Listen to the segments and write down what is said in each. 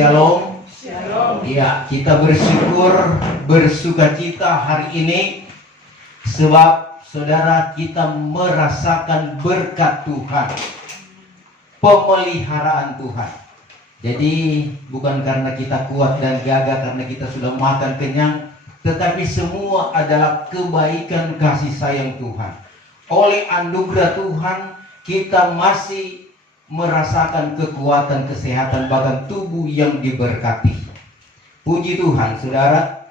Shalom. Shalom. Ya, kita bersukacita hari ini sebab saudara kita merasakan berkat Tuhan, pemeliharaan Tuhan. Jadi bukan karena kita kuat dan gagah, karena kita sudah makan kenyang, tetapi semua adalah kebaikan kasih sayang Tuhan. Oleh anugerah Tuhan kita masih merasakan kekuatan, kesehatan, bahkan tubuh yang diberkati. Puji Tuhan, saudara.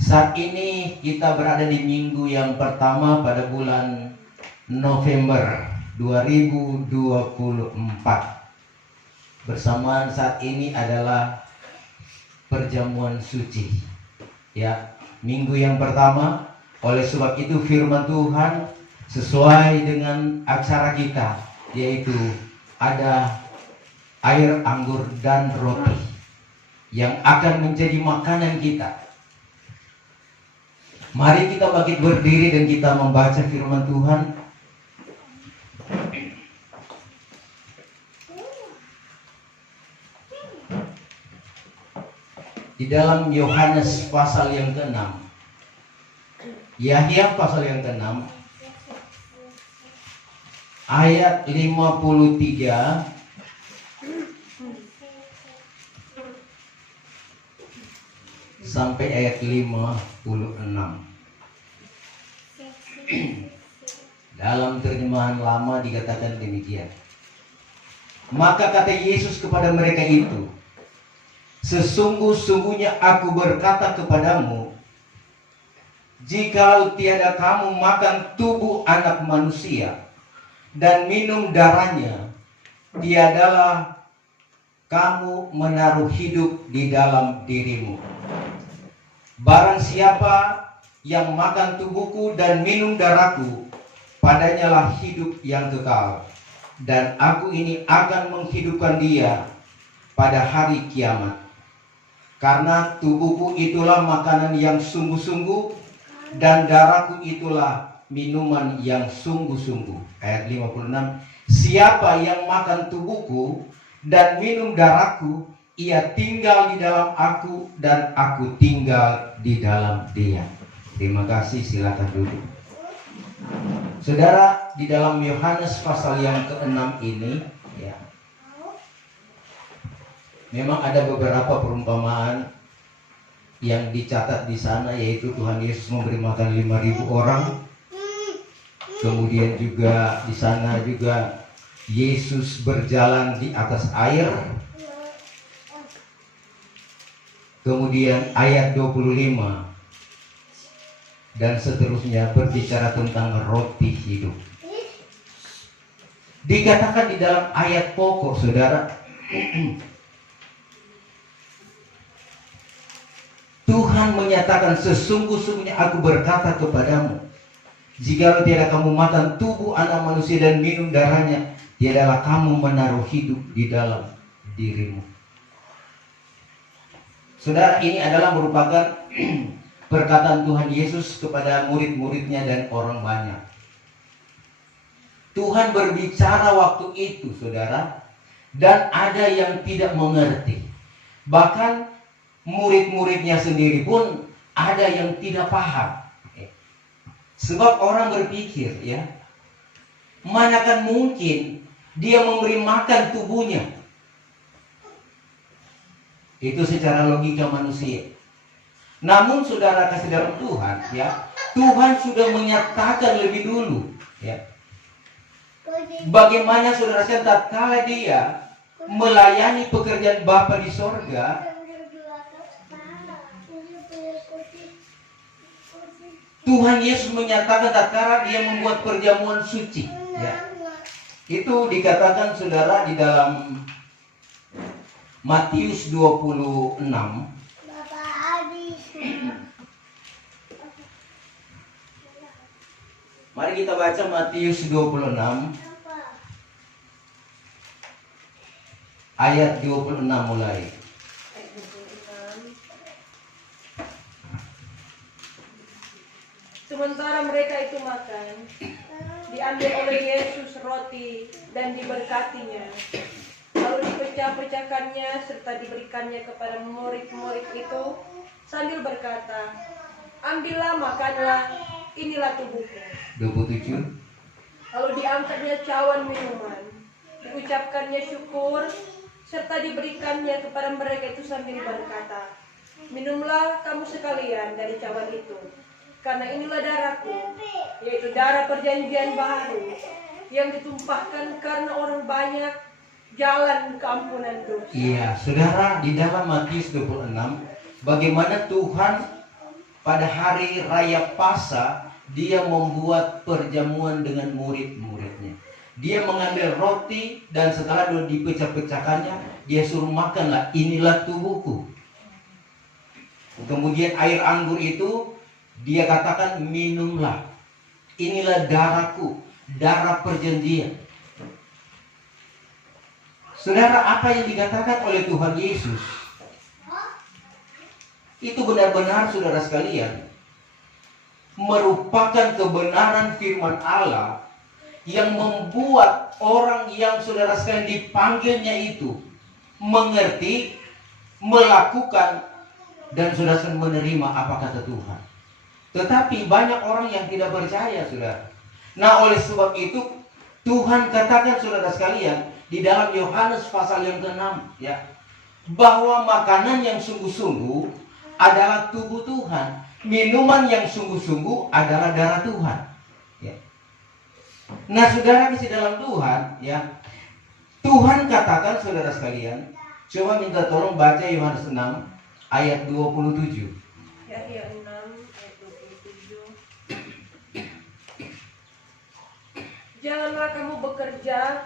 Saat ini kita berada di minggu yang pertama pada bulan November 2024. Bersamaan saat ini adalah perjamuan suci. Ya, minggu yang pertama. Oleh sebab itu firman Tuhan sesuai dengan acara kita, yaitu ada air anggur dan roti yang akan menjadi makanan kita. Mari kita bangkit berdiri dan kita membaca firman Tuhan. Di dalam Yohanes pasal yang ke-6, Yahya pasal yang ke-6, ayat 53 sampai ayat 56. Dalam terjemahan lama dikatakan demikian. Maka kata Yesus kepada mereka itu, sesungguh-sungguhnya aku berkata kepadamu, jikalau tiada kamu makan tubuh anak manusia dan minum darahnya, tiadalah kamu menaruh hidup di dalam dirimu. Barang siapa yang makan tubuhku dan minum darahku, padanyalah hidup yang kekal, dan aku ini akan menghidupkan dia pada hari kiamat. Karena tubuhku itulah makanan yang sungguh-sungguh, dan darahku itulah minuman yang sungguh-sungguh. Ayat 56. Siapa yang makan tubuhku dan minum darahku, ia tinggal di dalam aku dan aku tinggal di dalam dia. Terima kasih, silakan duduk. Saudara, di dalam Yohanes pasal yang ke-6 ini, ya, memang ada beberapa perumpamaan yang dicatat di sana, yaitu Tuhan Yesus memberi makan 5.000 orang. Kemudian juga di sana juga Yesus berjalan di atas air. Kemudian ayat 25 dan seterusnya berbicara tentang roti hidup. Dikatakan di dalam ayat pokok, saudara, Tuhan menyatakan, sesungguh-sungguhnya aku berkata kepadamu, jikalau tiada kamu makan tubuh anak manusia dan minum darahnya, tiadalah kamu menaruh hidup di dalam dirimu. Saudara, ini adalah merupakan perkataan Tuhan Yesus kepada murid-muridnya dan orang banyak. Tuhan berbicara waktu itu, saudara, dan ada yang tidak mengerti. Bahkan murid-muridnya sendiri pun ada yang tidak paham. Sebab orang berpikir, ya, manakan mungkin dia memberi makan tubuhnya. Itu secara logika manusia. Namun saudara kasih dalam Tuhan, ya, Tuhan sudah menyatakan lebih dulu, ya, bagaimana saudara sekalian tatkala dia melayani pekerjaan Bapa di sorga, Tuhan Yesus menyatakan tatkala dia membuat perjamuan suci, ya. Itu dikatakan saudara di dalam Matius 26. Mari kita baca Matius 26 ayat 26 mulai. Sementara mereka itu makan, diambil oleh Yesus roti dan diberkatinya, lalu memecah-pecahkannya serta diberikannya kepada murid-murid itu sambil berkata, "Ambillah, makanlah, inilah tubuhku." 27. Lalu diangkatnya cawan minuman, diucapkannya syukur, serta diberikannya kepada mereka itu sambil berkata, "Minumlah kamu sekalian dari cawan itu, karena inilah darahku, yaitu darah perjanjian baru, yang ditumpahkan karena orang banyak jalan keampunan dosa." Iya, saudara, di dalam Matius 26, bagaimana Tuhan pada hari raya Paskah dia membuat perjamuan dengan murid-muridnya. Dia mengambil roti dan setelah dipecah-pecahkannya, dia suruh makanlah, inilah tubuhku. Kemudian air anggur itu dia katakan minumlah, inilah darahku, darah perjanjian. Saudara, apa yang dikatakan oleh Tuhan Yesus itu benar-benar, saudara sekalian, merupakan kebenaran firman Allah yang membuat orang yang saudara sekalian dipanggilnya itu mengerti, melakukan, dan saudara sekalian menerima apa kata Tuhan. Tetapi banyak orang yang tidak percaya, saudara. Nah, oleh sebab itu Tuhan katakan, saudara sekalian, di dalam Yohanes pasal yang ke-6, ya, bahwa makanan yang sungguh-sungguh adalah tubuh Tuhan, minuman yang sungguh-sungguh adalah darah Tuhan. Ya. Nah, saudara kasih dalam Tuhan, ya, Tuhan katakan, saudara sekalian, coba minta tolong baca Yohanes 6 ayat 27. Yahya 6 ayat 27. "Janganlah kamu bekerja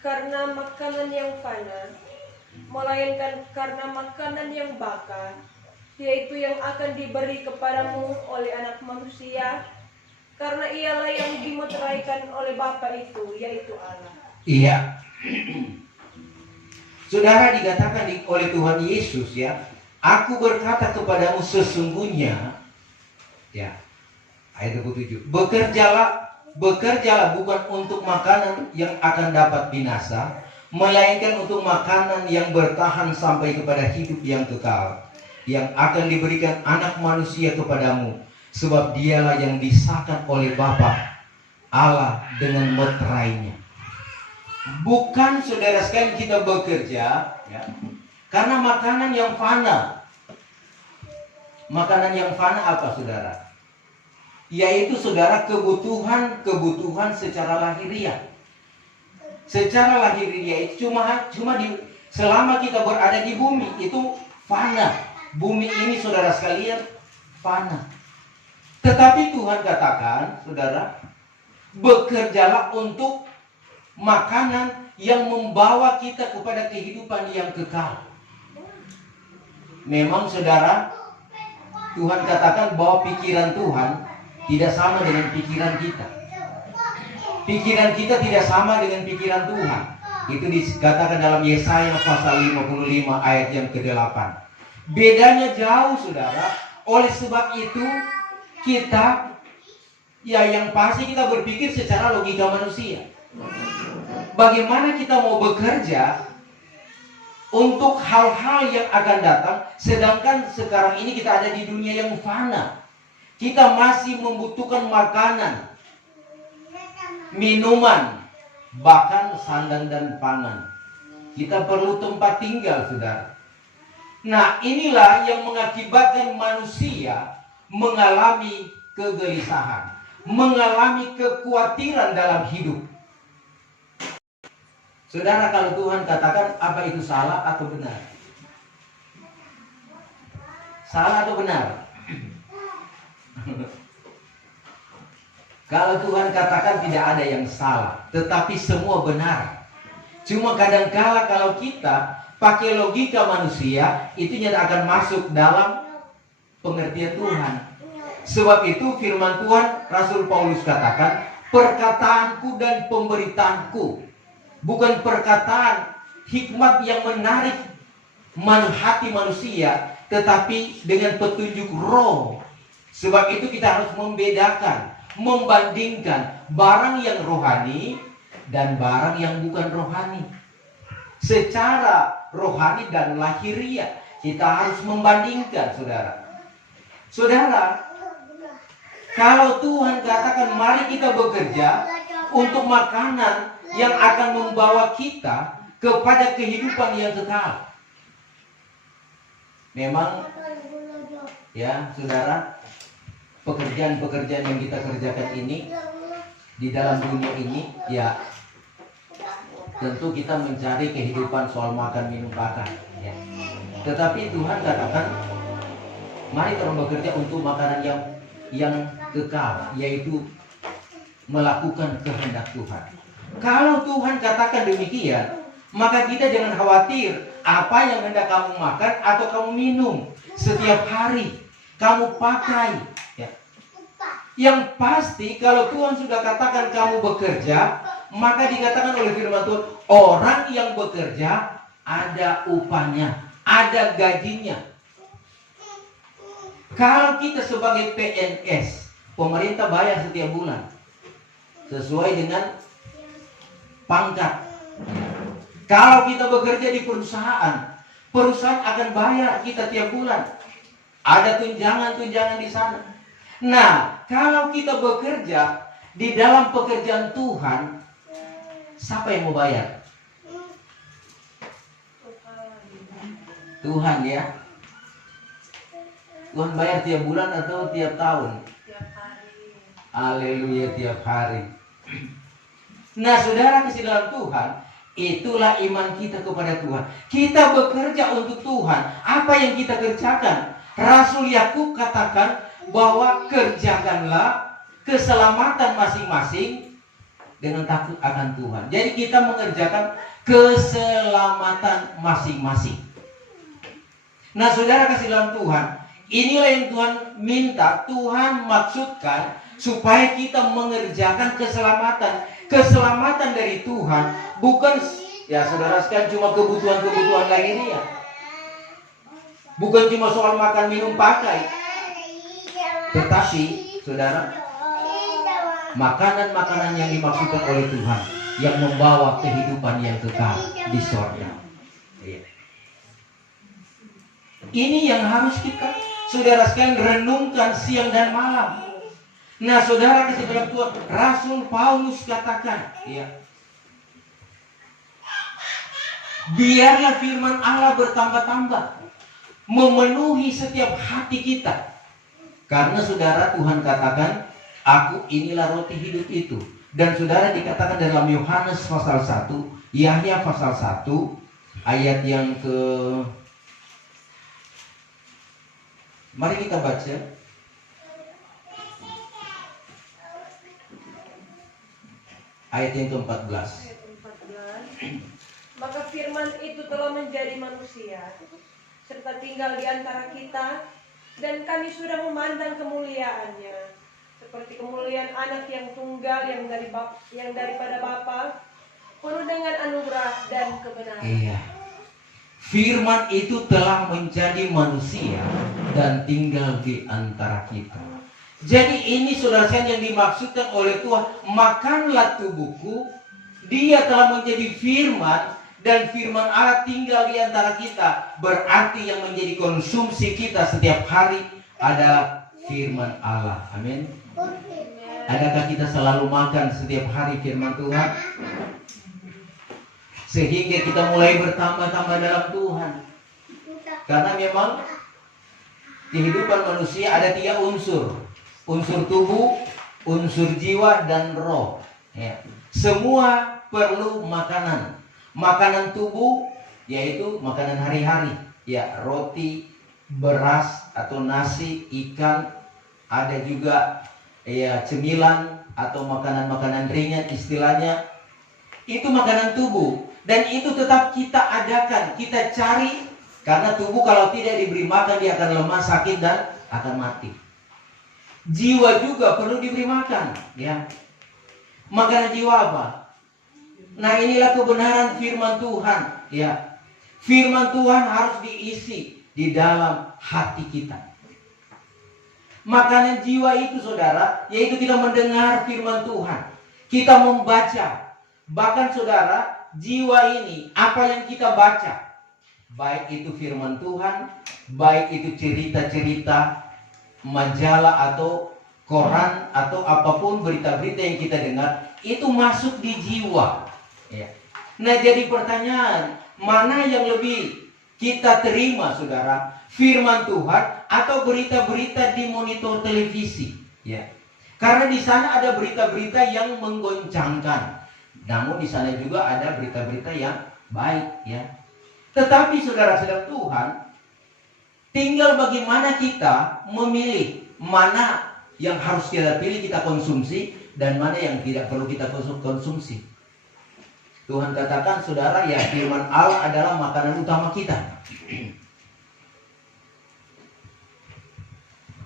karena makanan yang fana, melainkan karena makanan yang bakar, yaitu yang akan diberi kepadamu oleh Anak Manusia, karena ialah yang dimeteraikan oleh Bapa itu, yaitu Allah." Iya. Saudara, dikatakan oleh Tuhan Yesus, ya, "Aku berkata kepadamu sesungguhnya," ya, ayat 27, bekerjalah bukan untuk makanan yang akan dapat binasa, melainkan untuk makanan yang bertahan sampai kepada hidup yang kekal, yang akan diberikan Anak Manusia kepadamu, sebab dialah yang disahkan oleh Bapa Allah dengan meterainya. Bukan, saudara sekalian, kita bekerja, ya, karena makanan yang fana. Makanan yang fana apa, saudara? Yaitu, saudara, kebutuhan secara lahiriah. Secara lahiriah itu cuma selama kita berada di bumi itu fana. Bumi ini, saudara sekalian, fana. Tetapi Tuhan katakan, saudara, bekerjalah untuk makanan yang membawa kita kepada kehidupan yang kekal. Memang, saudara, Tuhan katakan bahwa pikiran Tuhan tidak sama dengan pikiran kita. Pikiran kita tidak sama dengan pikiran Tuhan. Itu dikatakan dalam Yesaya pasal 55 ayat yang ke-8. Bedanya jauh, saudara. Oleh sebab itu kita, ya, yang pasti kita berpikir secara logika manusia. Bagaimana kita mau bekerja untuk hal-hal yang akan datang, sedangkan sekarang ini kita ada di dunia yang fana. Kita masih membutuhkan makanan, minuman, bahkan sandang dan pangan. Kita perlu tempat tinggal, saudara. Nah, inilah yang mengakibatkan manusia mengalami kegelisahan, mengalami kekhawatiran dalam hidup. Saudara, kalau Tuhan katakan, apa itu salah atau benar? Salah atau benar? Kalau Tuhan katakan tidak ada yang salah, tetapi semua benar. Cuma kadangkala kalau kita pakai logika manusia, itu tidak akan masuk dalam pengertian Tuhan. Sebab itu firman Tuhan, Rasul Paulus katakan, perkataanku dan pemberitaanku, bukan perkataan hikmat yang menarik hati manusia, tetapi dengan petunjuk roh. Sebab itu kita harus membedakan, membandingkan barang yang rohani dan barang yang bukan rohani. secara rohani dan lahiriah. Kita harus membandingkan, saudara. Saudara, kalau Tuhan katakan mari kita bekerja untuk makanan yang akan membawa kita kepada kehidupan yang kekal. Memang ya, saudara, pekerjaan-pekerjaan yang kita kerjakan ini di dalam dunia ini, ya tentu kita mencari kehidupan soal makan, minum, pakai, ya. Tetapi Tuhan katakan mari kita bekerja untuk makanan yang kekal, yaitu melakukan kehendak Tuhan. Kalau Tuhan katakan demikian, maka kita jangan khawatir apa yang hendak kamu makan atau kamu minum setiap hari, kamu pakai, ya. Yang pasti kalau Tuhan sudah katakan kamu bekerja, maka dikatakan oleh firman Tuhan, orang yang bekerja ada upahnya, ada gajinya. Kalau kita sebagai PNS, pemerintah bayar setiap bulan sesuai dengan pangkat. Kalau kita bekerja di perusahaan, perusahaan akan bayar kita tiap bulan. Ada tunjangan-tunjangan di sana. Nah, kalau kita bekerja di dalam pekerjaan Tuhan, siapa yang mau bayar? Tuhan, ya. Tuhan bayar tiap bulan atau tiap tahun? Tiap hari. Haleluya, tiap hari. Nah, saudara kasih dalam Tuhan, itulah iman kita kepada Tuhan. Kita bekerja untuk Tuhan. Apa yang kita kerjakan? Rasul Yakub katakan bahwa kerjakanlah keselamatan masing-masing dengan takut akan Tuhan. Jadi kita mengerjakan keselamatan masing-masing. Nah, saudara kasih dalam Tuhan, inilah yang Tuhan minta, Tuhan maksudkan supaya kita mengerjakan keselamatan. Keselamatan dari Tuhan bukan, ya saudara sekalian, cuma kebutuhan-kebutuhan lahiriah. Bukan cuma soal makan, minum, pakai. Tetapi, saudara, makanan-makanan yang dimaksudkan oleh Tuhan yang membawa kehidupan yang kekal di sorga. Ini yang harus kita, saudara sekalian, renungkan siang dan malam. Nah, saudara kasih dalam Tuhan, Rasul Paulus katakan, ya, biarlah firman Allah bertambah-tambah, memenuhi setiap hati kita. Karena saudara, Tuhan katakan, aku inilah roti hidup itu. Dan saudara dikatakan dalam Yohanes pasal 1, Yahya pasal 1, ayat yang ke, mari kita baca. Ayat yang ke-14. Ayat 14. Maka firman itu telah menjadi manusia, serta tinggal di antara kita, dan kami sudah memandang kemuliaannya, seperti kemuliaan anak yang tunggal yang daripada Bapa, penuh dengan anugerah dan kebenaran. Iya. Firman itu telah menjadi manusia dan tinggal di antara kita. Jadi ini saudara sekalian yang dimaksudkan oleh Tuhan, makanlah tubuhku. Dia telah menjadi firman, dan firman Allah tinggal di antara kita. Berarti yang menjadi konsumsi kita setiap hari ada firman Allah. Amin. Adakah kita selalu makan setiap hari firman Tuhan? Sehingga kita mulai bertambah-tambah dalam Tuhan. Karena memang kehidupan manusia ada 3 unsur. Unsur tubuh, unsur jiwa, dan roh, ya. Semua perlu makanan. Makanan tubuh yaitu makanan hari-hari, ya, roti, beras atau nasi, ikan. Ada juga ya cemilan atau makanan-makanan ringan istilahnya. Itu makanan tubuh, dan itu tetap kita adakan, kita cari, karena tubuh kalau tidak diberi makan dia akan lemah, sakit, dan akan mati. Jiwa juga perlu diberi makan, ya. Makanan jiwa apa? Nah, inilah kebenaran firman Tuhan, ya. Firman Tuhan harus diisi di dalam hati kita. Makanan jiwa itu, saudara, yaitu kita mendengar firman Tuhan, kita membaca. Bahkan saudara, jiwa ini, apa yang kita baca, baik itu firman Tuhan, baik itu cerita-cerita, majalah atau koran atau apapun berita-berita yang kita dengar, itu masuk di jiwa. Ya. Nah, jadi pertanyaan, mana yang lebih kita terima, saudara? Firman Tuhan atau berita-berita di monitor televisi? Ya. Karena di sana ada berita-berita yang menggoncangkan. Namun di sana juga ada berita-berita yang baik, ya. Tetapi saudara-saudara Tuhan, tinggal bagaimana kita memilih mana yang harus kita pilih kita konsumsi dan mana yang tidak perlu kita konsumsi. Tuhan katakan, saudara, ya, firman Allah adalah makanan utama kita.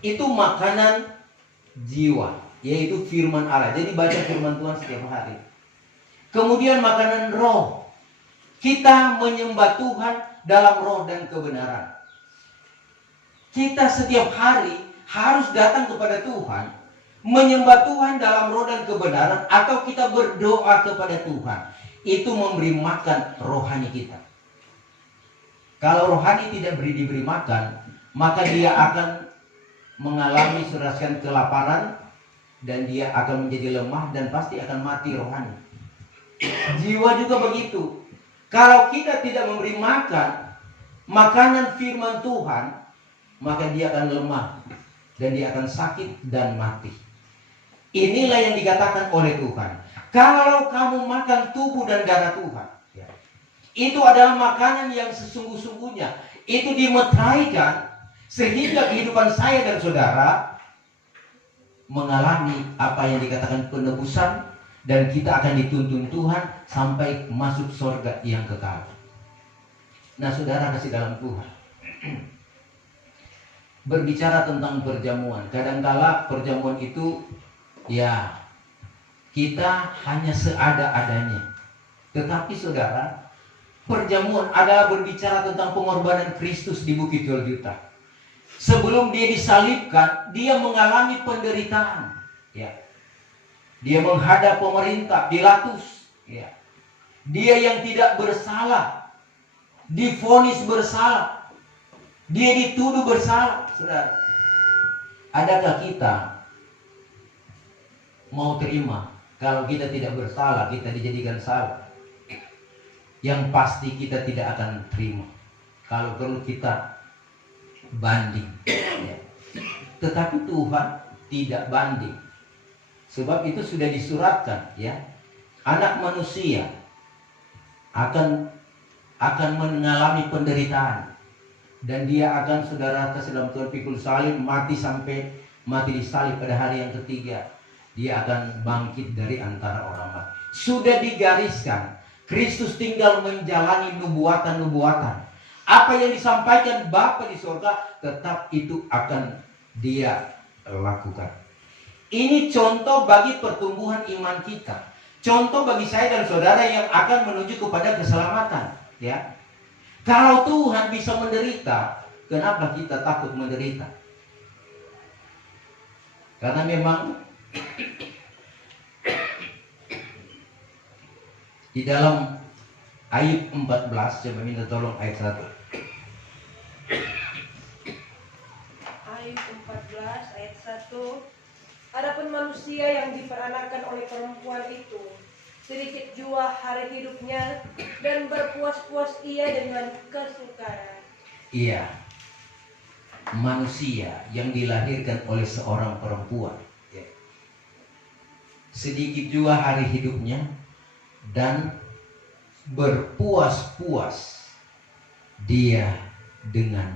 Itu makanan jiwa, yaitu firman Allah. Jadi baca firman Tuhan setiap hari. Kemudian makanan roh. Kita menyembah Tuhan dalam roh dan kebenaran. Kita setiap hari harus datang kepada Tuhan, menyembah Tuhan dalam roh dan kebenaran, atau kita berdoa kepada Tuhan. Itu memberi makan rohani kita. Kalau rohani tidak diberi makan, maka dia akan mengalami serasian kelaparan dan dia akan menjadi lemah dan pasti akan mati rohani. Jiwa juga begitu. Kalau kita tidak memberi makan makanan firman Tuhan, maka dia akan lemah dan dia akan sakit dan mati. Inilah yang dikatakan oleh Tuhan. Kalau kamu makan tubuh dan darah Tuhan, ya, itu adalah makanan yang sesungguh-sungguhnya. Itu dimeteraikan sehingga kehidupan saya dan saudara mengalami apa yang dikatakan penebusan, dan kita akan dituntun Tuhan sampai masuk surga yang kekal. Nah, saudara kasih dalam Tuhan, berbicara tentang perjamuan, kadangkala perjamuan itu, ya, kita hanya seada-adanya. Tetapi saudara, perjamuan adalah berbicara tentang pengorbanan Kristus di Bukit Golgota. Sebelum dia disalibkan, dia mengalami penderitaan. Ya. Dia menghadap pemerintah, Pilatus. Ya. Dia yang tidak bersalah, divonis bersalah. Dia dituduh bersalah. Saudara, adakah kita mau terima kalau kita tidak bersalah, kita dijadikan salah? Yang pasti kita tidak akan terima. Kalau perlu kita banding, ya. Tetapi Tuhan tidak banding, sebab itu sudah disuratkan, ya, anak manusia akan mengalami penderitaan, dan dia akan, saudara kasih dalam Tuhan, pikul salib, mati sampai mati disalib, pada hari yang ketiga dia akan bangkit dari antara orang mati. Sudah digariskan, Kristus tinggal menjalani nubuatan-nubuatan. Apa yang disampaikan Bapa di surga, tetap itu akan dia lakukan. Ini contoh bagi pertumbuhan iman kita. Contoh bagi saya dan saudara yang akan menuju kepada keselamatan. Ya, kalau Tuhan bisa menderita, kenapa kita takut menderita? Karena memang di dalam Ayub 14, coba minta tolong ayat 1. Ayub 14 ayat 1. Adapun manusia yang diperanakan oleh perempuan itu, sedikit jua hari hidupnya, dan berpuas-puas ia dengan kesukaran. Iya, manusia yang dilahirkan oleh seorang perempuan, ya, sedikit jua hari hidupnya dan berpuas-puas dia dengan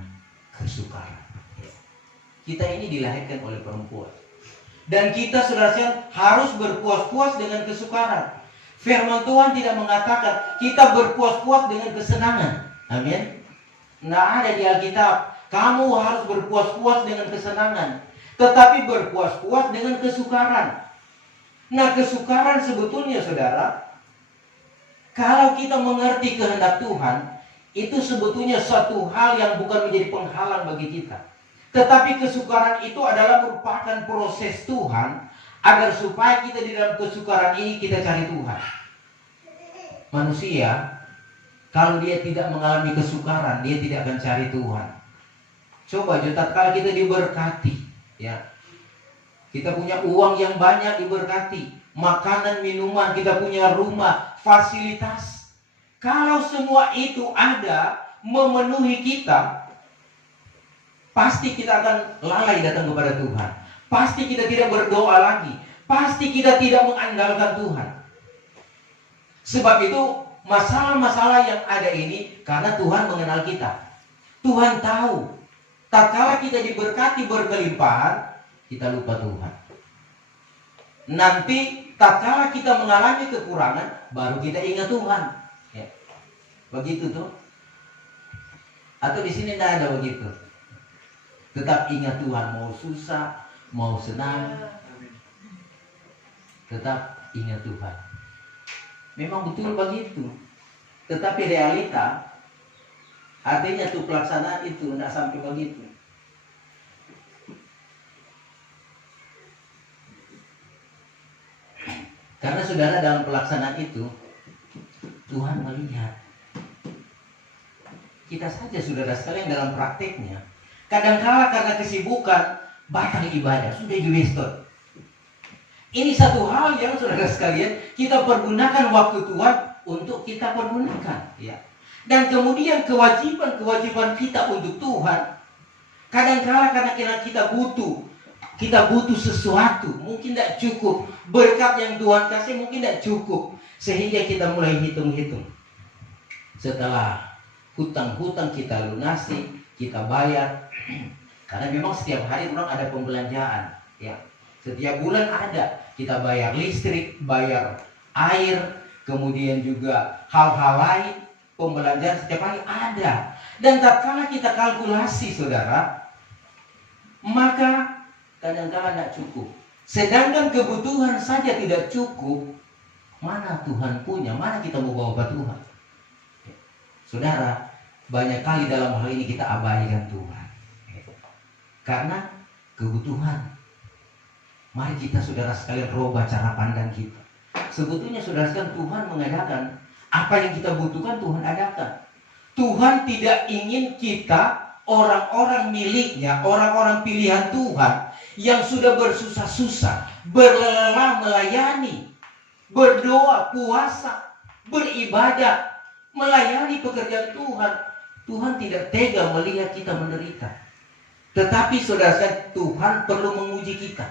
kesukaran. Kita ini dilahirkan oleh perempuan, dan kita, saudara, harus berpuas-puas dengan kesukaran. Firman Tuhan tidak mengatakan kita berpuas-puas dengan kesenangan. Amin. Nggak ada di Alkitab kamu harus berpuas-puas dengan kesenangan, tetapi berpuas-puas dengan kesukaran. Nah, kesukaran sebetulnya, saudara, kalau kita mengerti kehendak Tuhan, itu sebetulnya suatu hal yang bukan menjadi penghalang bagi kita. Tetapi kesukaran itu adalah merupakan proses Tuhan, agar supaya kita di dalam kesukaran ini kita cari Tuhan. manusia, kalau dia tidak mengalami kesukaran, dia tidak akan cari Tuhan. Coba tatkala kita diberkati, ya, kita punya uang yang banyak diberkati, makanan, minuman, kita punya rumah, fasilitas. Kalau semua itu ada memenuhi kita, pasti kita akan lalai datang kepada Tuhan. Pasti kita tidak berdoa lagi. Pasti kita tidak mengandalkan Tuhan. Sebab itu masalah-masalah yang ada ini karena Tuhan mengenal kita. Tuhan tahu. Tatkala kita diberkati berkelimpahan, kita lupa Tuhan. Nanti tatkala kita mengalami kekurangan, baru kita ingat Tuhan. Ya. Begitu tuh. Atau di sini tidak ada begitu. Tetap ingat Tuhan, mau susah, mau senang, tetap ingat Tuhan. Memang betul begitu. Tetapi realita, artinya tuh pelaksanaan itu tidak sampai begitu. Karena saudara dalam pelaksanaan itu, Tuhan melihat. Kita saja saudara sekalian dalam prakteknya, kadangkala karena kesibukan, batang ibadah, sudah gewestot. Ini satu hal yang saudara sekalian, kita pergunakan waktu Tuhan untuk kita pergunakan. Ya. Dan kemudian kewajiban-kewajiban kita untuk Tuhan, kadangkala karena kita butuh sesuatu, mungkin tidak cukup. Berkat yang Tuhan kasih mungkin tidak cukup. Sehingga kita mulai hitung-hitung. Setelah hutang-hutang kita lunasi, kita bayar. Karena memang setiap hari orang ada pembelanjaan. Ya. Setiap bulan ada. Kita bayar listrik, bayar air, kemudian juga hal-hal lain. Pembelanjaan setiap hari ada. Dan tatkala kita kalkulasi saudara, maka kadang-kadang tidak cukup. Sedangkan kebutuhan saja tidak cukup, mana Tuhan punya, mana kita mau bawa ke Tuhan. Saudara, banyak kali dalam hal ini kita abaikan Tuhan. Karena kebutuhan. Mari kita saudara sekalian rubah cara pandang kita. Sebetulnya saudara sekalian Tuhan mengadakan apa yang kita butuhkan, Tuhan adakan. Tuhan tidak ingin kita orang-orang miliknya, orang-orang pilihan Tuhan yang sudah bersusah-susah, berlelah melayani, berdoa, puasa, beribadah, melayani pekerjaan Tuhan. Tuhan tidak tega melihat kita menderita. Tetapi saudara, Tuhan perlu menguji kita.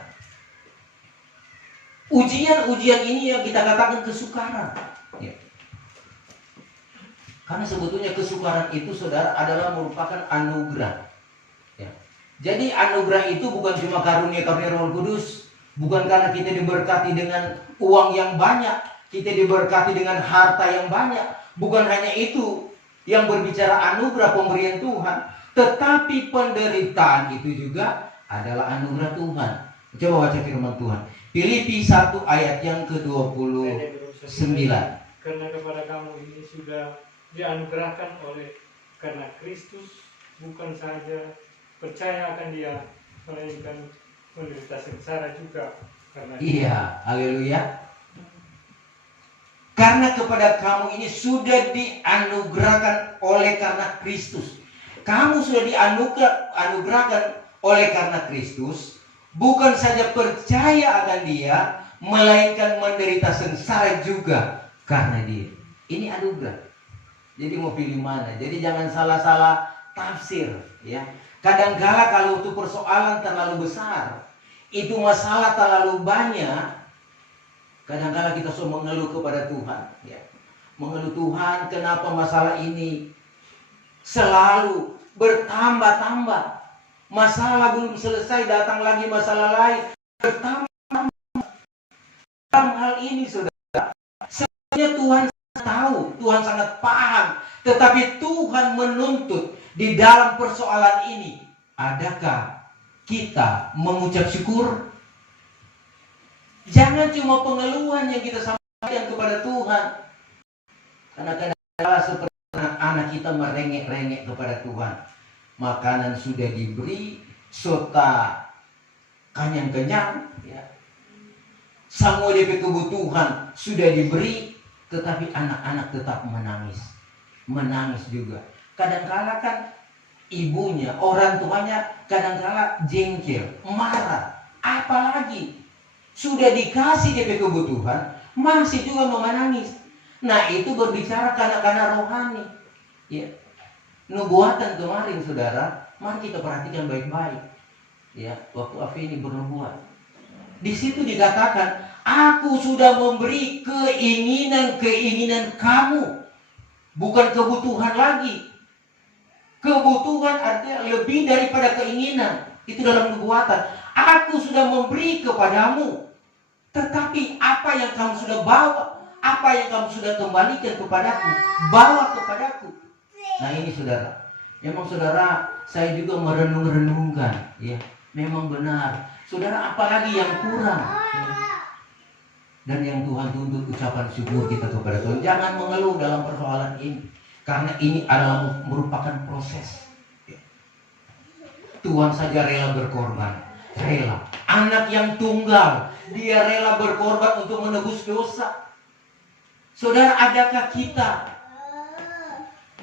Ujian-ujian ini yang kita katakan kesukaran. Ya. Karena sebetulnya kesukaran itu saudara adalah merupakan anugerah. Ya. Jadi anugerah itu bukan cuma karunia-karunia Roh Kudus. Bukan karena kita diberkati dengan uang yang banyak, kita diberkati dengan harta yang banyak. Bukan hanya itu yang berbicara anugerah pemberian Tuhan. Tetapi penderitaan itu juga adalah anugerah Tuhan. Coba baca firman Tuhan. Filipi 1 ayat yang ke-29. Karena kepada kamu ini sudah dianugerahkan oleh karena Kristus, bukan saja percaya akan Dia, melainkan menderita sengsara juga karena Dia. Iya, haleluya. Karena kepada kamu ini sudah dianugerahkan oleh karena Kristus. Kamu sudah dianugerahkan oleh karena Kristus, bukan saja percaya akan Dia, melainkan menderita sengsara juga karena Dia. Ini anugerah. Jadi mau pilih mana? Jadi jangan salah-salah tafsir, ya. Kadang-kala kalau itu persoalan terlalu besar, itu masalah terlalu banyak, kadang-kala kita sudah mengeluh kepada Tuhan, ya. Mengeluh, Tuhan, kenapa masalah ini selalu bertambah-tambah? Masalah belum selesai, datang lagi masalah lain, bertambah. Dalam hal ini, saudara, sebenarnya Tuhan tahu, Tuhan sangat paham, tetapi Tuhan menuntut di dalam persoalan ini, adakah kita mengucap syukur? Jangan cuma pengeluhan yang kita sampaikan kepada Tuhan. Karena kadang-kadang seperti anak kita merengek-rengek kepada Tuhan. Makanan sudah diberi, serta kenyang-kenyang, ya. Semua DP kebutuhan sudah diberi, tetapi anak-anak tetap menangis. Menangis juga. Kadang-kala kan ibunya, orang tuanya kadang-kala jengkel, marah. Apalagi sudah dikasih DP kebutuhan, masih juga mau menangis. Nah, itu berbicara karena rohani. Ya. Nubuatan kemarin, saudara, mari kita perhatikan baik-baik. Ya, waktu Afeni bernubuat. Di situ dikatakan, aku sudah memberi keinginan-keinginan kamu. Bukan kebutuhan lagi. Kebutuhan artinya lebih daripada keinginan. Itu dalam nubuatan. Aku sudah memberi kepadamu. Tetapi apa yang kamu sudah bawa, apa yang kamu sudah kembalikan kepadaku, bawa kepadaku. Nah ini saudara. Memang saudara, saya juga merenung-renungkan. Ya, memang benar. Saudara, apalagi yang kurang? Dan yang Tuhan tuntut ucapan syukur kita kepada Tuhan. Jangan mengeluh dalam persoalan ini. Karena ini adalah merupakan proses. Tuhan saja rela berkorban. Rela. Anak yang tunggal. Dia rela berkorban untuk menebus dosa. Saudara, adakah kita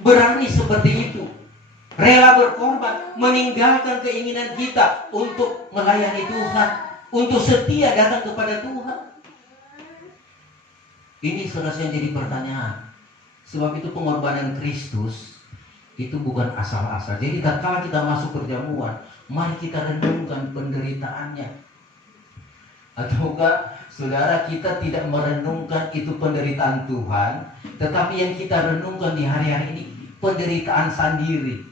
berani seperti itu? Rela berkorban, meninggalkan keinginan kita untuk melayani Tuhan, untuk setia datang kepada Tuhan. Ini saudara yang jadi pertanyaan. Sebab itu pengorbanan Kristus itu bukan asal-asal. Jadi tatkala kita masuk perjamuan, mari kita renungkan penderitaannya. Ataukah saudara kita tidak merenungkan itu penderitaan Tuhan, tetapi yang kita renungkan di hari-hari ini penderitaan sendiri.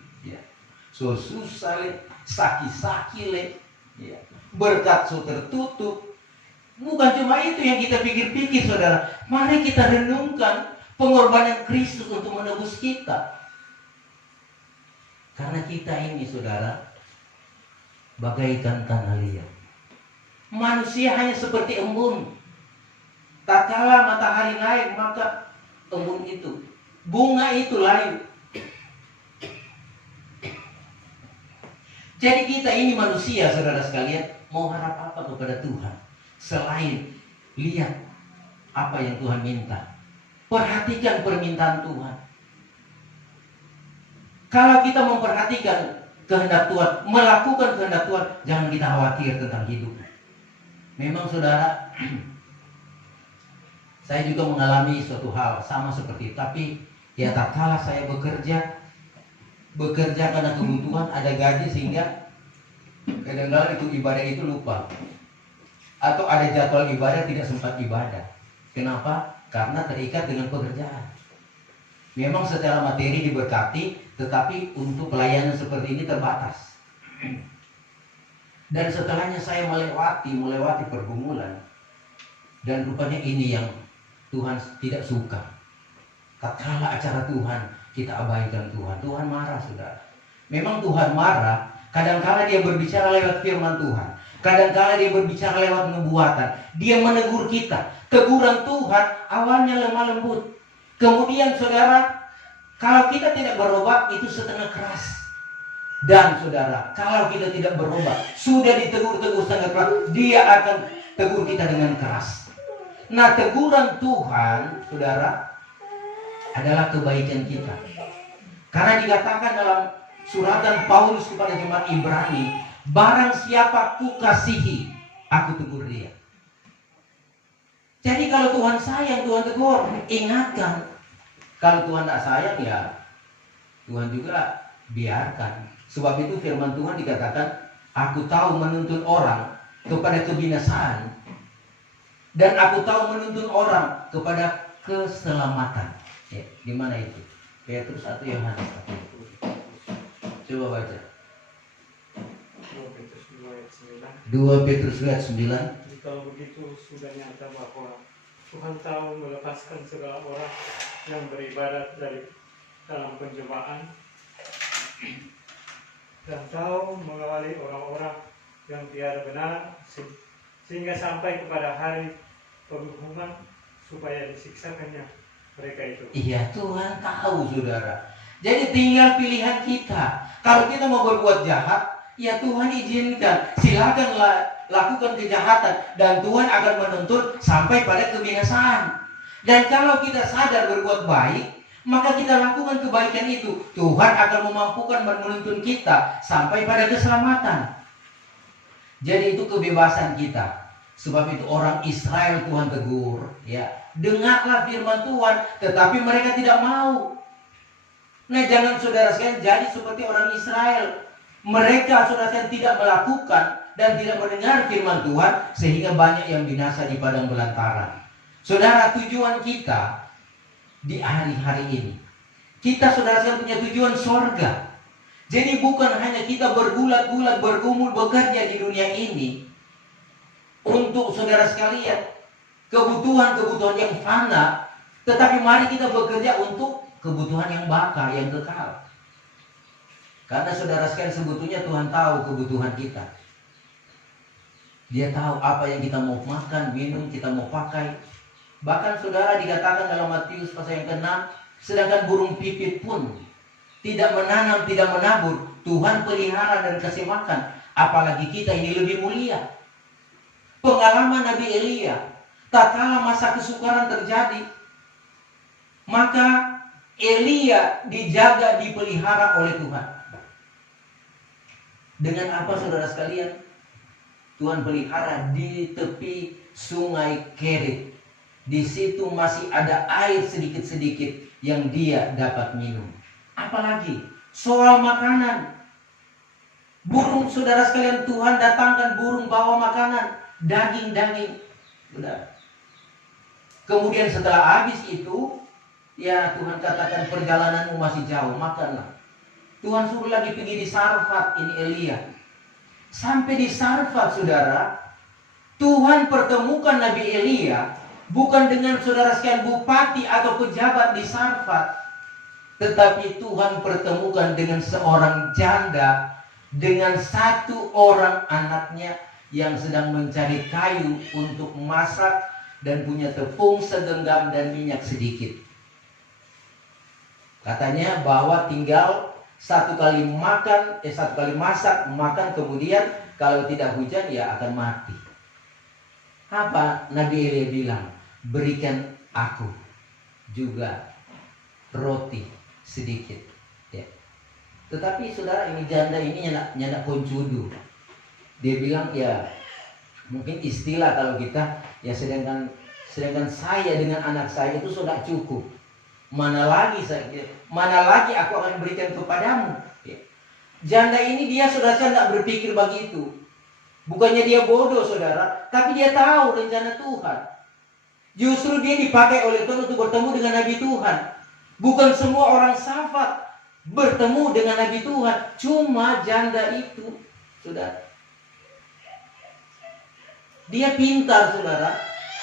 So susah le, sakit-sakit le, ya. Berkat so tertutup. Bukan cuma itu yang kita pikir-pikir, saudara. Mari kita renungkan pengorbanan Kristus untuk menebus kita. Karena kita ini, saudara, bagaikan tanah liat. Manusia hanya seperti embun. Tak kala matahari naik, maka embun itu, bunga itu layu. Jadi kita ini manusia, saudara sekalian, mau harap apa kepada Tuhan selain lihat apa yang Tuhan minta. Perhatikan permintaan Tuhan. Kalau kita memperhatikan kehendak Tuhan, melakukan kehendak Tuhan, jangan kita khawatir tentang hidup. Memang saudara, saya juga mengalami suatu hal sama seperti itu. Tapi ya tak kalah saya bekerja karena kebutuhan, ada gaji, sehingga kadang-kadang itu ibadah itu lupa, atau ada jadwal ibadah tidak sempat ibadah. Kenapa? Karena terikat dengan pekerjaan. Memang secara materi diberkati, tetapi untuk pelayanan seperti ini terbatas. Dan setelahnya saya melewati pergumulan, dan rupanya ini yang Tuhan tidak suka. Tak kalah acara Tuhan kita abaikan Tuhan. Tuhan marah, saudara. Memang Tuhan marah. Kadang-kala dia berbicara lewat firman Tuhan. Kadang-kala dia berbicara lewat nubuatan. Dia menegur kita. Teguran Tuhan awalnya lemah lembut. Kemudian saudara, kalau kita tidak berubah, itu setengah keras. Dan saudara, kalau kita tidak berubah, sudah ditegur-tegur setengah keras, dia akan tegur kita dengan keras. Nah, teguran Tuhan, saudara, adalah kebaikan kita. Karena dikatakan dalam suratan Paulus kepada jemaat Ibrani, barang siapa kukasihi, aku tegur dia. Jadi kalau Tuhan sayang, Tuhan tegur, ingatkan. Kalau Tuhan tak sayang, ya Tuhan juga biarkan. Sebab itu firman Tuhan dikatakan, aku tahu menuntun orang kepada kebinasaan, dan aku tahu menuntun orang kepada keselamatan. Ya, di mana itu? Petrus atau Yohanes? Coba baca. 2 Petrus 2 ayat 9. Kalau begitu sudah nyata bahwa Tuhan tahu melepaskan segala orang yang beribadat dari dalam penjelmaan, dan tahu mengawali orang-orang yang tiada benar, sehingga sampai kepada hari penghukuman, supaya disiksakannya mereka itu. Iya, Tuhan tahu, saudara. Jadi tinggal pilihan kita. Kalau kita mau berbuat jahat, ya Tuhan izinkan. Silakan lakukan kejahatan, dan Tuhan akan menuntun sampai pada kebinasaan. Dan kalau kita sadar berbuat baik, maka kita lakukan kebaikan itu. Tuhan akan memampukan menuntun kita sampai pada keselamatan. Jadi itu kebebasan kita. Sebab itu orang Israel Tuhan tegur, ya, dengarlah firman Tuhan, tetapi mereka tidak mau. Nah, jangan saudara sekalian jadi seperti orang Israel. Mereka saudara sekalian tidak melakukan dan tidak mendengar firman Tuhan, sehingga banyak yang binasa di padang belantara. Saudara, tujuan kita di hari-hari ini, kita saudara sekalian punya tujuan sorga. Jadi bukan hanya kita bergulat-gulat, bergumul, bekerja di dunia ini untuk saudara sekalian kebutuhan-kebutuhan yang fana, tetapi mari kita bekerja untuk kebutuhan yang bakal, yang kekal. Karena saudara sekalian sebetulnya Tuhan tahu kebutuhan kita. Dia tahu apa yang kita mau makan, minum, kita mau pakai. Bahkan saudara dikatakan dalam Matius pasal yang ke-6, sedangkan burung pipit pun tidak menanam, tidak menabur, Tuhan pelihara dan kasih makan. Apalagi kita ini lebih mulia. Pengalaman Nabi Elia, tak kala masa kesukaran terjadi, maka Elia dijaga, dipelihara oleh Tuhan. Dengan apa saudara sekalian? Tuhan pelihara di tepi sungai Kerit. Di situ masih ada air sedikit-sedikit yang dia dapat minum. Apalagi soal makanan. Burung saudara sekalian, Tuhan datangkan burung bawa makanan. Daging-daging. Sudah. Kemudian setelah habis itu, ya Tuhan katakan perjalananmu masih jauh, makanlah. Tuhan suruh lagi pergi di Sarfat, ini Elia. Sampai di Sarfat saudara, Tuhan pertemukan Nabi Elia bukan dengan saudara sekalian bupati atau pejabat di Sarfat, tetapi Tuhan pertemukan dengan seorang janda dengan satu orang anaknya yang sedang mencari kayu untuk masak dan punya tepung segenggam dan minyak sedikit. Katanya bahwa tinggal satu kali masak, makan, kemudian kalau tidak hujan ya akan mati. Apa Nabi Elia bilang? Berikan aku juga roti sedikit. Ya. Tetapi saudara, ini janda ini nyanak koncudu. Dia bilang ya mungkin istilah kalau kita ya sedangkan saya dengan anak saya itu sudah cukup. Mana lagi aku akan berikan kepadamu. Ya. Janda ini dia saudara tidak berpikir begitu. Bukannya dia bodoh saudara, tapi dia tahu rencana Tuhan. Justru dia dipakai oleh Tuhan untuk bertemu dengan Nabi Tuhan. Bukan semua orang Sarfat bertemu dengan Nabi Tuhan, cuma janda itu, saudara. Dia pintar saudara.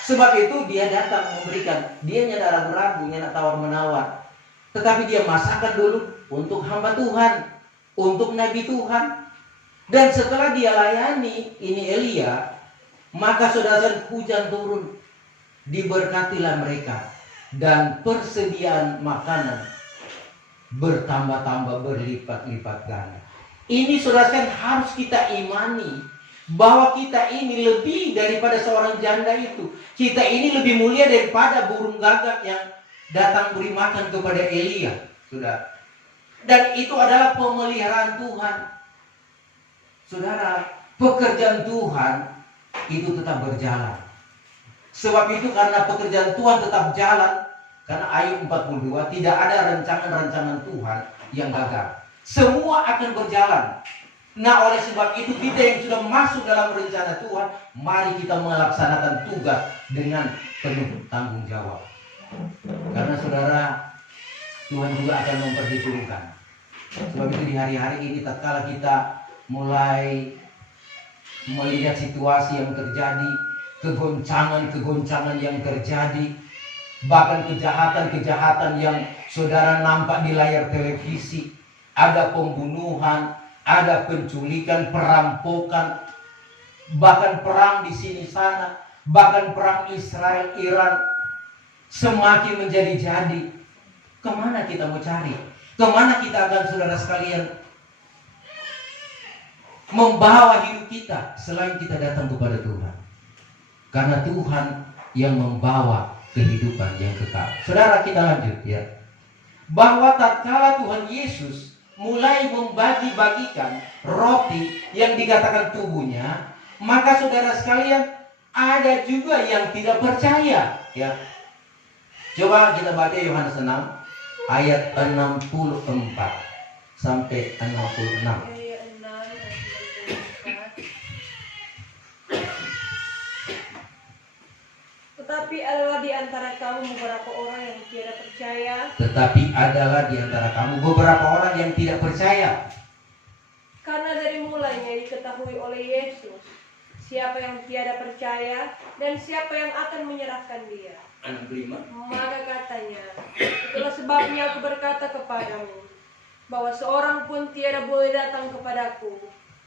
Sebab itu dia datang memberikan. Dia nyada ragu-ragu, nyada tawar-menawar. Tetapi dia masakkan dulu untuk hamba Tuhan, untuk Nabi Tuhan. Dan setelah dia layani ini Elia, maka saudara hujan turun. Diberkatilah mereka. Dan persediaan makanan bertambah-tambah, berlipat-lipat ganda. Ini saudara harus kita imani. Bahwa kita ini lebih daripada seorang janda itu. Kita ini lebih mulia daripada burung gagak yang datang beri makan kepada Elia. Sudah. Dan itu adalah pemeliharaan Tuhan. Saudara, pekerjaan Tuhan itu tetap berjalan. Sebab itu karena pekerjaan Tuhan tetap jalan, karena Ayub 42 tidak ada rancangan-rancangan Tuhan yang gagal. Semua akan berjalan. Nah, oleh sebab itu kita yang sudah masuk dalam rencana Tuhan, mari kita melaksanakan tugas dengan penuh tanggung jawab. Karena saudara, Tuhan juga akan memperhitungkan. Sebab itu di hari-hari ini tatkala kita mulai melihat situasi yang terjadi, kegoncangan-kegoncangan yang terjadi, bahkan kejahatan-kejahatan yang saudara nampak di layar televisi, ada pembunuhan, ada penculikan, perampokan, bahkan perang di sini sana, bahkan perang Israel Iran semakin menjadi-jadi. Kemana kita mau cari? Kemana kita akan saudara sekalian membawa hidup kita selain kita datang kepada Tuhan? Karena Tuhan yang membawa kehidupan yang kekal. Saudara, kita lanjut ya. Bahwa tatkala Tuhan Yesus mulai membagi-bagikan roti yang dikatakan tubuhnya, maka saudara sekalian, ada juga yang tidak percaya ya. Coba kita baca Yohanes 6 ayat 64 sampai 66. Ayat 6 ayat 64. Tetapi adalah di antara kamu beberapa orang yang tidak percaya. Tetapi adalah di antara kamu beberapa orang yang tidak percaya. Karena dari mulanya diketahui oleh Yesus siapa yang tiada percaya dan siapa yang akan menyerahkan dia. 65. Maka katanya, itulah sebabnya aku berkata kepadamu, bahwa seorang pun tiada boleh datang kepadaku,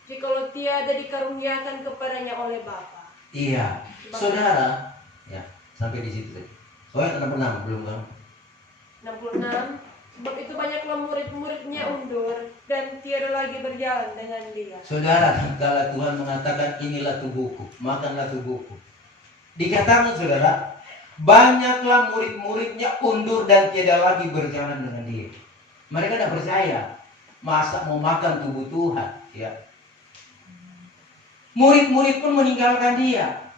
jikalau tiada dikaruniakan kepadanya oleh Bapa. Iya, saudara, ya sampai di situ. Oh, yang 66 belum kan? 66. Sebab itu banyaklah murid-muridnya undur dan tiada lagi berjalan dengan dia. Saudara, tatkala Tuhan mengatakan inilah tubuhku, makanlah tubuhku. Dikatakan saudara, banyaklah murid-muridnya undur dan tiada lagi berjalan dengan dia. Mereka tidak percaya, masa mau makan tubuh Tuhan, ya. Murid-murid pun meninggalkan dia.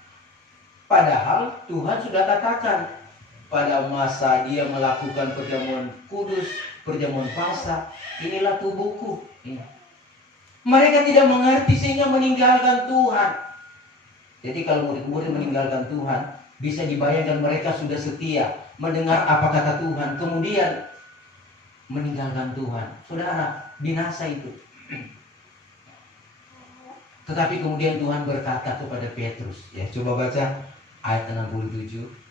Padahal Tuhan sudah katakan pada masa dia melakukan perjamuan kudus, perjamuan Paskah, inilah tubuhku. Ya. Mereka tidak mengerti sehingga meninggalkan Tuhan. Jadi kalau murid-murid meninggalkan Tuhan, bisa dibayangkan mereka sudah setia mendengar apa kata Tuhan, kemudian meninggalkan Tuhan. Saudara, binasa itu. Tetapi kemudian Tuhan berkata kepada Petrus, ya coba baca ayat 67.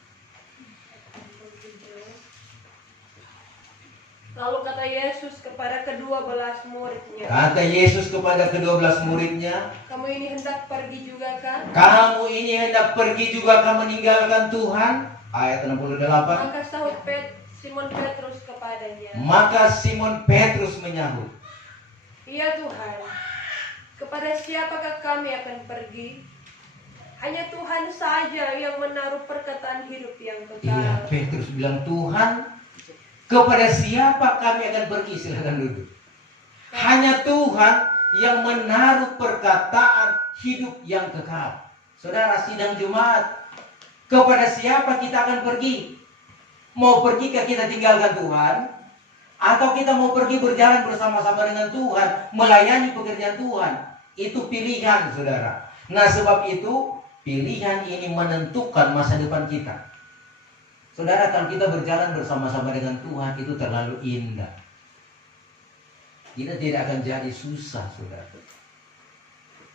Lalu kata Yesus kepada kedua-belas muridnya, Kata Yesus kepada kedua-belas muridnya, kamu ini hendak pergi juga kan? kamu ini hendak pergi juga kan meninggalkan Tuhan? Ayat 68. Maka sahut Simon Petrus kepadanya, Maka Simon Petrus menyahut, iya Tuhan, kepada siapakah kami akan pergi? Hanya Tuhan saja yang menaruh perkataan hidup yang kekal. iya, Petrus bilang, Tuhan, kepada siapa kami akan pergi? Silakan duduk. Hanya Tuhan yang menaruh perkataan hidup yang kekal. Saudara, sidang Jumat, kepada siapa kita akan pergi? Mau pergikah kita tinggalkan Tuhan? Atau kita mau pergi berjalan bersama-sama dengan Tuhan, melayani pekerjaan Tuhan? Itu pilihan, saudara. Nah, sebab itu pilihan ini menentukan masa depan kita. Saudara, kalau kita berjalan bersama-sama dengan Tuhan, itu terlalu indah. Kita tidak akan jadi susah, saudara.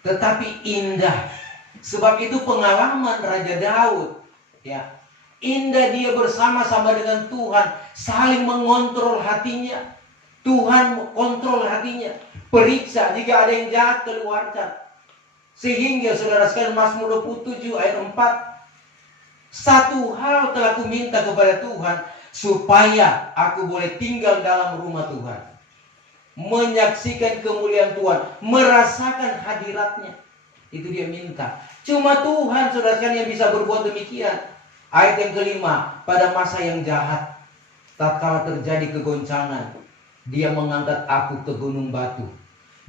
Tetapi indah. Sebab itu pengalaman Raja Daud, ya, indah dia bersama-sama dengan Tuhan, saling mengontrol hatinya. Tuhan kontrol hatinya. Periksa jika ada yang jahat, keluarkan. Sehingga saudara sekalian, Mazmur 27 ayat 4, satu hal telah ku minta kepada Tuhan, supaya aku boleh tinggal dalam rumah Tuhan, menyaksikan kemuliaan Tuhan, merasakan hadiratnya. Itu dia minta. Cuma Tuhan, saudara sekalian, yang bisa berbuat demikian. Ayat yang kelima, pada masa yang jahat, tatkala terjadi kegoncangan, dia mengangkat aku ke gunung batu.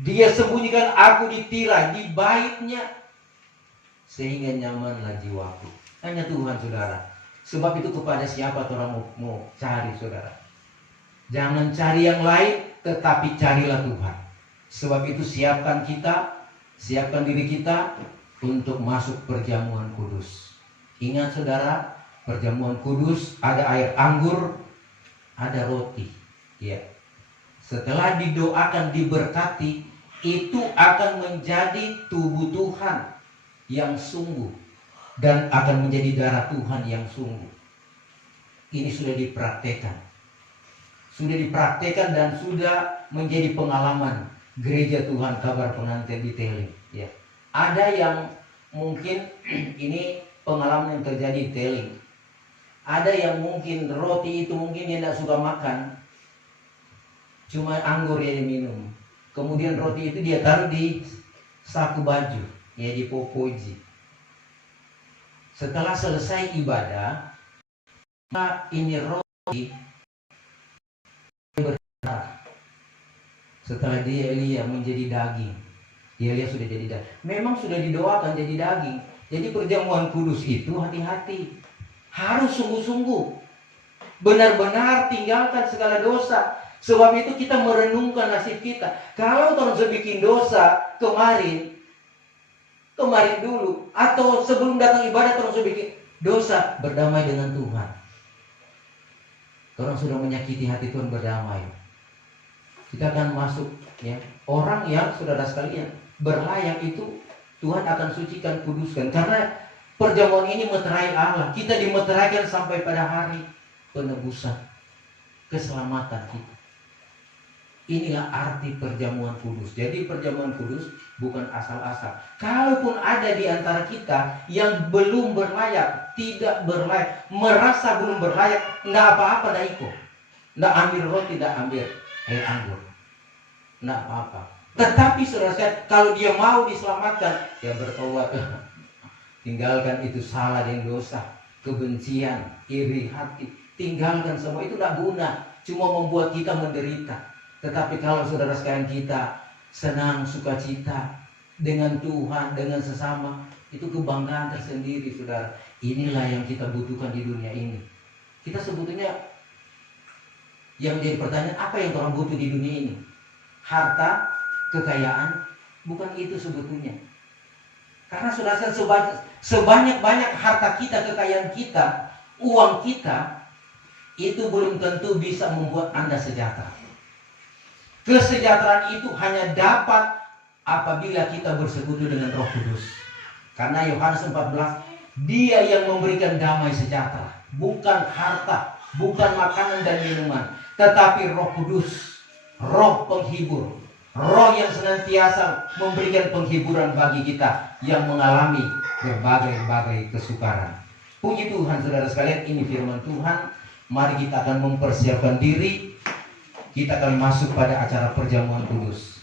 Dia sembunyikan aku di tirai, di baitnya, sehingga nyamanlah jiwaku. Hanya Tuhan, saudara. Sebab itu kepada siapa orang mau cari, saudara? Jangan cari yang lain, tetapi carilah Tuhan. Sebab itu siapkan diri kita untuk masuk perjamuan kudus. Ingat, saudara, perjamuan kudus ada air anggur, ada roti. Ya. Setelah didoakan, diberkati, itu akan menjadi tubuh Tuhan yang sungguh, dan akan menjadi darah Tuhan yang sungguh. Ini sudah dipraktekkan. Sudah dipraktekkan dan sudah menjadi pengalaman gereja Tuhan Kabar Pengantin di Teli. Ya. Ada yang mungkin ini pengalaman yang terjadi di Teli. Ada yang mungkin roti itu mungkin dia tidak suka makan, cuma anggur yang minum. Kemudian roti itu dia taruh di saku baju, ya, di popoji. Setelah selesai ibadah, Nah, ini roti berdarah. Setelah dia Elia menjadi daging, Elia sudah jadi daging. Memang sudah didoakan jadi daging. Jadi perjamuan kudus itu hati-hati, harus sungguh-sungguh, benar-benar tinggalkan segala dosa. Sebab itu kita merenungkan nasib kita. Kalau orang sudah bikin dosa kemarin dulu, atau sebelum datang ibadah orang sudah bikin dosa, berdamai dengan Tuhan. Orang sudah menyakiti hati Tuhan, berdamai. Kita akan masuk, ya. Orang yang saudara sekalian berlayak itu Tuhan akan sucikan, kuduskan. Karena perjamuan ini meterai Allah. Kita dimeteraikan sampai pada hari penebusan, keselamatan kita. Inilah arti perjamuan kudus. Jadi perjamuan kudus bukan asal-asal. Kalaupun ada di antara kita yang belum berlayak, tidak berlayak, merasa belum berlayak, enggak apa-apa, enggak ikut. Enggak ambil roti, enggak ambil air anggur, enggak apa-apa. Tetapi saudara, kalau dia mau diselamatkan, ya bertobat. Tinggalkan itu salah dan dosa, kebencian, iri hati. Tinggalkan semua itu, tidak guna, cuma membuat kita menderita. Tetapi kalau saudara sekalian kita senang, sukacita dengan Tuhan, dengan sesama, itu kebanggaan tersendiri, saudara. Inilah yang kita butuhkan di dunia ini. Kita sebetulnya yang jadi pertanyaan, apa yang orang butuh di dunia ini? Harta, kekayaan, bukan itu sebetulnya. Karena saudara, sebanyak-banyak harta kita, kekayaan kita, uang kita, itu belum tentu bisa membuat Anda sejahtera. Kesejahteraan itu hanya dapat apabila kita bersekutu dengan Roh Kudus. Karena Yohanes 14, Dia yang memberikan damai sejahtera, bukan harta, bukan makanan dan minuman, tetapi Roh Kudus, Roh penghibur, Roh yang senantiasa memberikan penghiburan bagi kita yang mengalami berbagai kesukaran. Puji Tuhan, saudara sekalian, ini firman Tuhan. Mari kita akan mempersiapkan diri. Kita akan masuk pada acara perjamuan kudus.